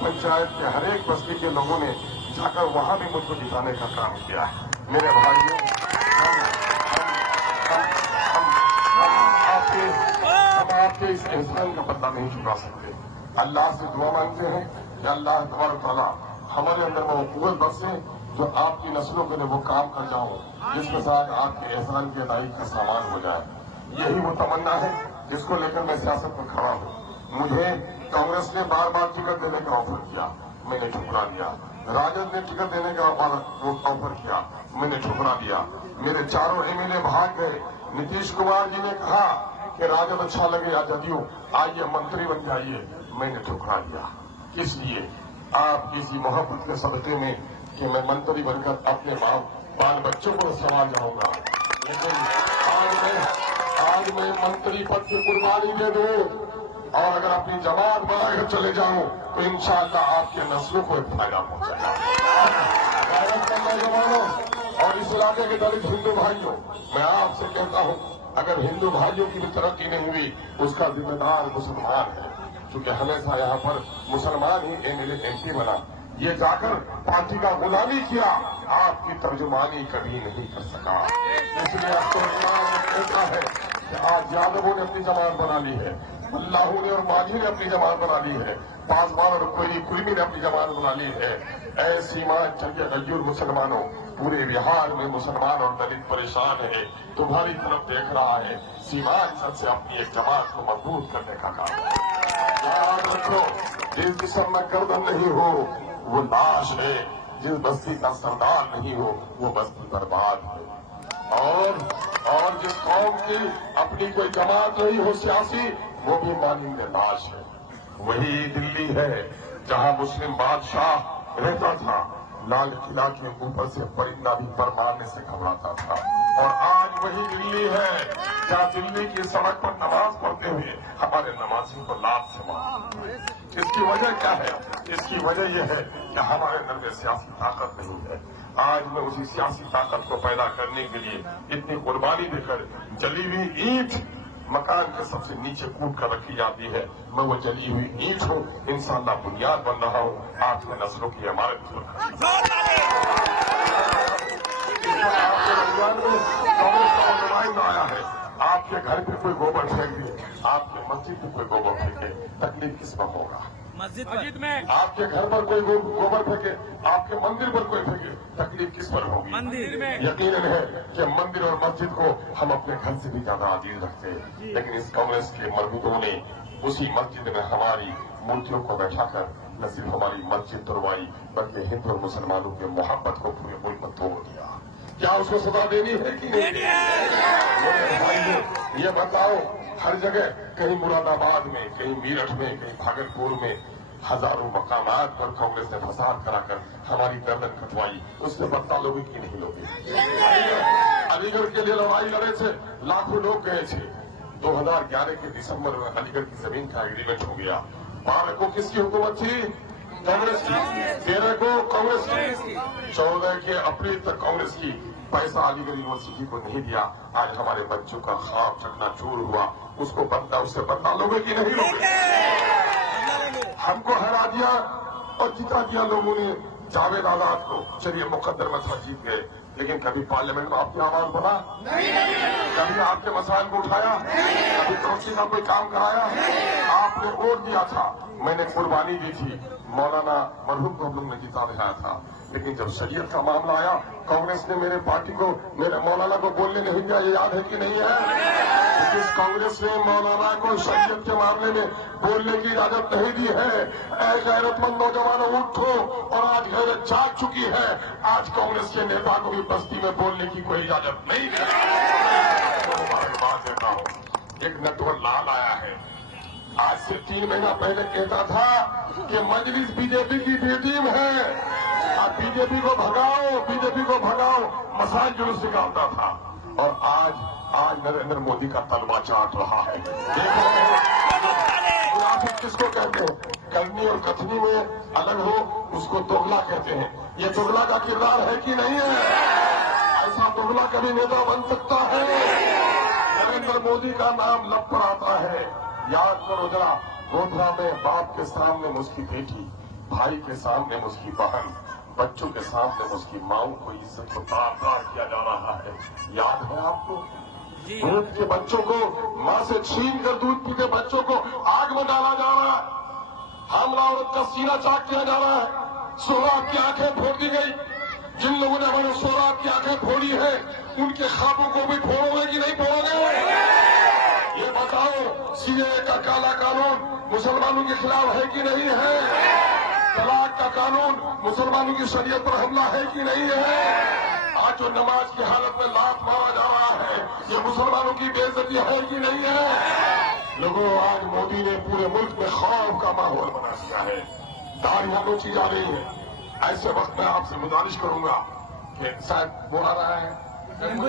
पंचायत के हर एक बस्ती के लोगों ने जाकर वहां भी मुझको जिताने का काम किया। मेरे भाइयों, हम आपके इस एहसान का बदला नहीं चुका सकते। अल्लाह से दुआ मांगते हैं कि अल्लाह तबारक तआला हमारे अंदर वो कुव्वत बख्शे जो आपकी नस्लों के लिए वो काम कर जाऊं जिसके साथ आपके एहसान की अदायगी का सामान हो जाए। यही वो तमन्ना है जिसको लेकर मैं सियासत में खड़ा हूं। मुझे कांग्रेस ने बार बार टिकट देने का ऑफर किया, मैंने ठुकरा दिया। राजद ने टिकट देने का ऑफर किया, मैंने ठुकरा दिया। मेरे चारों एमएलए भाग गए। नीतीश कुमार जी ने कहा कि राजद अच्छा लगे या जदयू, आइए मंत्री बन जाइए, मैंने ठुकरा दिया। किस लिए? आप किसी मोहब्बत के सदके में कि मैं मंत्री बनकर अपने बाल बच्चों को संभाल जाऊंगा। लेकिन आज मैं मंत्री पद की कुर्बानी दे दूं और अगर अपनी जमात बनाकर चले जाऊं तो इंशाअल्लाह आपके नस्लों को एक फायदा पहुंचेगा। नौजवानों और इस इलाके के दलित हिंदू भाइयों, मैं आपसे कहता हूं, अगर हिंदू भाइयों की भी तरक्की नहीं हुई उसका जिम्मेदार मुसलमान है, क्योंकि हमेशा यहाँ पर मुसलमान ही एमएलए एमपी बना। ये जाकर पार्टी का गुलामी किया, आपकी तर्जुमानी कभी नहीं कर सका। इसलिए अफसोसनाक कहता है कि आज यादवों ने अपनी जमात बना ली है, अल्लाहू ने और मांझी ने अपनी जमात बना ली है, पासवान और कुर्मी ने अपनी जमात बना ली है। ऐ सीमान चंगे गज्जूर मुसलमानों, पूरे बिहार में मुसलमान और दलित परेशान है, तुम्हारी तरफ देख रहा है। सीमांचल से अपनी एक जमात को मजबूत करने का काम याद रखो। जिस जिस्म में गर्दन नहीं हो वो लाश है, जिस बस्ती का सरदार नहीं हो वो बस्ती बर्बाद है। और जिस कौम की अपनी कोई जमात नहीं हो सियासी, वो भी मानवीय लाश है। वही दिल्ली है जहां मुस्लिम बादशाह रहता था, लाल किला के ऊपर से परिंदा भी पर मारने से घबराता था। और आज वही दिल्ली है जहां दिल्ली की सड़क पर नमाज पढ़ते हुए हमारे नमाजी को लात से मारते हैं। इसकी वजह क्या है? इसकी वजह यह है कि हमारे अंदर में सियासी ताकत नहीं है। आज मैं उसी सियासी ताकत को पैदा करने के लिए इतनी कुर्बानी देकर जली हुई ईंट मकान के सबसे नीचे कूद कर रखी जाती है, मैं वो जली हुई ईंट हूँ, इंशाअल्लाह बुनियाद बन रहा हूँ आपके नस्लों की इमारत की। आपके रमजान में कांग्रेस का नुमाइंदा आया है, आपके घर पे कोई गोबर फेंक दे, आपके मस्जिद पे कोई गोबर फेंके, तकलीफ किस पर होगा? मस्जिद में आपके घर पर कोई गोबर फेंके, आपके मंदिर पर कोई फेंके, तकलीफ किस पर होगी? मंदिर में। यकीनन है कि मंदिर और मस्जिद को हम अपने घर से भी ज्यादा अजीज रखते हैं, लेकिन इस कांग्रेस के मरबूतों ने उसी मस्जिद में हमारी मूर्तियों को बैठाकर न सिर्फ हमारी मस्जिद तोड़वाई बल्कि हिंदू और मुसलमानों की मोहब्बत को पूरे मुल्क में तोड़ दिया। क्या उसको सजा देनी है कि नहीं? ये बताओ, हर जगह कहीं मुरादाबाद में, कहीं मेरठ में, कहीं भागलपुर में हजारों मकामात पर कांग्रेस ने फसाद कराकर हमारी गर्दन कटवाई, उससे बदला लोगे कि नहीं लोगे? अलीगढ़ के लिए लड़ाई लड़े थे, लाखों लोग गए थे। 2011 के दिसंबर में अलीगढ़ की जमीन का एग्रीमेंट हो गया। 12 को किसकी हुकूमत थी? कांग्रेस की। 13 को कांग्रेस की। 14 के अप्रैल तक कांग्रेस की। पैसा अलीगढ़ यूनिवर्सिटी को नहीं दिया, आज हमारे बच्चों का ख्वाब चकनाचूर हुआ, उसको बदला, उससे बदला लोगे कि नहीं लोगे? हमको हरा दिया और जिता दिया लोगों ने जावेद आजाद को। चलिए मुकद्दर मसला जीत गए, लेकिन कभी पार्लियामेंट में आपकी आवाज बना? कभी आपके मसाइल को उठाया? कभी तरक्की का कोई काम कराया? आपने वोट दिया था, मैंने कुर्बानी दी थी, मौलाना मरहूम को हम लोग ने जिता दिया था। लेकिन जब शरीयत का मामला आया, कांग्रेस ने मेरे पार्टी को, मेरे मौलाना को बोलने नहीं दिया। ये याद है कि नहीं है? जिस कांग्रेस ने मौलाना को शरीयत के मामले में बोलने की इजाजत नहीं दी है, ऐ गैरतमंद नौजवानों उठो, और आज गैरत जाग चुकी है। आज कांग्रेस के नेता को भी बस्ती में बोलने की कोई इजाजत नहीं है। मुबारकबाद देता हूँ। एक नटवर लाल आया है, आज से 3 महीना पहले कहता था कि मजलिस बीजेपी की बी टीम है, आप बीजेपी को भगाओ, बीजेपी को भगाओ, मसाइल जुलूस निकालता था। और आज नरेंद्र मोदी का तलवा चाट रहा है। मुनाफिक किसको कहते हैं? करनी और कथनी में अलग हो, उसको दोगला कहते हैं। ये दोगला का किरदार है कि नहीं है? ऐसा दोगला कभी नेता बन सकता है? नरेंद्र मोदी का नाम लब पर आता है, याद करो जरा, गोधरा में बाप के सामने उसकी बेटी भाई के सामने उसकी बहन, बच्चों के सामने उसकी माँ को इज्जत को तार किया जा रहा है। याद है आपको? दूध के बच्चों को माँ से छीन कर दूध पीते बच्चों को आग में डाला जा रहा है। हमला औरत का सीना चाक किया जा रहा है। सोहराब की आंखें फोड़ दी गई। जिन लोगों ने हमारे सोहराब की आंखें फोड़ी है, उनके ख्वाबों को भी फोड़ोगे कि नहीं फोड़ोगे? ये बताओ, सीएए का काला कानून मुसलमानों के खिलाफ है कि नहीं है? तलाक का कानून मुसलमानों की शरीयत पर हमला है कि नहीं है? आज जो नमाज की हालत में लात मारा जा रहा है, ये मुसलमानों की बेइज्जती है कि नहीं है? लोगों, आज मोदी ने पूरे मुल्क में खौफ का माहौल बना दिया है। दाढ़ियां नोची जा रही है। ऐसे वक्त में आपसे गुजारिश करूंगा कि शायद वो आ रहा है